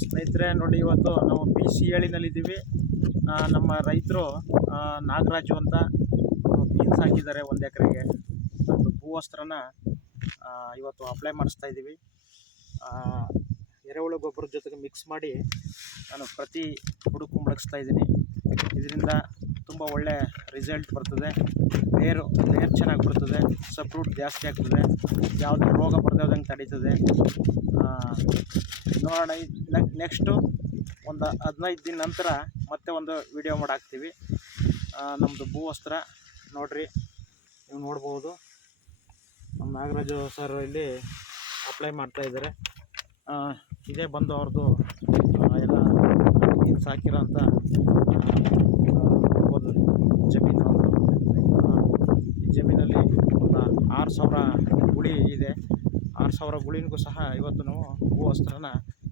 ಸ್ನೇಹಿತರೆ, ನೋಡಿ ಇವತ್ತು ನಾವು ಪಿ ಸಿ ಹೇಳಿನಲ್ಲಿದ್ದೀವಿ ನಮ್ಮ ರೈತರು ನಾಗರಾಜು ಅಂತ ಬೀನ್ಸ್ ಹಾಕಿದ್ದಾರೆ ಒಂದು ಎಕರೆಗೆ. ಒಂದು ಭೂವಸ್ತ್ರನ ಇವತ್ತು ಅಪ್ಲೈ ಮಾಡಿಸ್ತಾ ಇದ್ದೀವಿ. ಎರೆಹುಳು ಗೊಬ್ಬರದ ಜೊತೆಗೆ ಮಿಕ್ಸ್ ಮಾಡಿ ನಾನು ಪ್ರತಿ ಹುಡುಕು ಮುಳುಗಿಸ್ತಾ ಇದ್ದೀನಿ. ಇದರಿಂದ ತುಂಬ ಒಳ್ಳೆ ರಿಸಲ್ಟ್ ಬರ್ತದೆ. ಬೇರು ಬೇರು ಚೆನ್ನಾಗಿ ಬರ್ತದೆ. ಸಪ್ರೂಟ್ ಜಾಸ್ತಿ ಆಗ್ತದೆ. ಯಾವುದೇ ರೋಗ ಬರ್ದಂಗೆ ತಡೀತದೆ. ನೋಡೋಣ. ನೆಕ್ಸ್ಟು ಒಂದು ಹದಿನೈದು ದಿನ ನಂತರ ಮತ್ತೆ ಒಂದು ವಿಡಿಯೋ ಮಾಡಾಕ್ತೀವಿ. ನಮ್ಮದು ಭೂವಸ್ತ್ರ ನೋಡ್ರಿ, ನೀವು ನೋಡ್ಬೋದು. ನಮ್ಮ ನಾಗರಾಜು ಸರ್ ಇಲ್ಲಿ ಅಪ್ಲೈ ಮಾಡ್ತಾ ಇದ್ದಾರೆ. ಇದೇ ಬಂದು ಅವ್ರದ್ದು ಎಲ್ಲ ಬೀನ್ಸ್ ಹಾಕಿರೋಂಥ ಒಂದು ಜಮೀನು ಅವ್ರದ್ದು ಈ ಜಮೀನಲ್ಲಿ ಒಂದು ಆರು ಸಾವಿರ ಗುಳಿ ಇದೆ. ಆರು ಸಾವಿರ ಗುಳಿನಿಗೂ ಸಹ ಇವತ್ತು ನಾವು ಭೂವಸ್ತ್ರನ ಅಪ್ಲೈ ಮಾಡ್ತಾ ಇದ್ದೀವಿ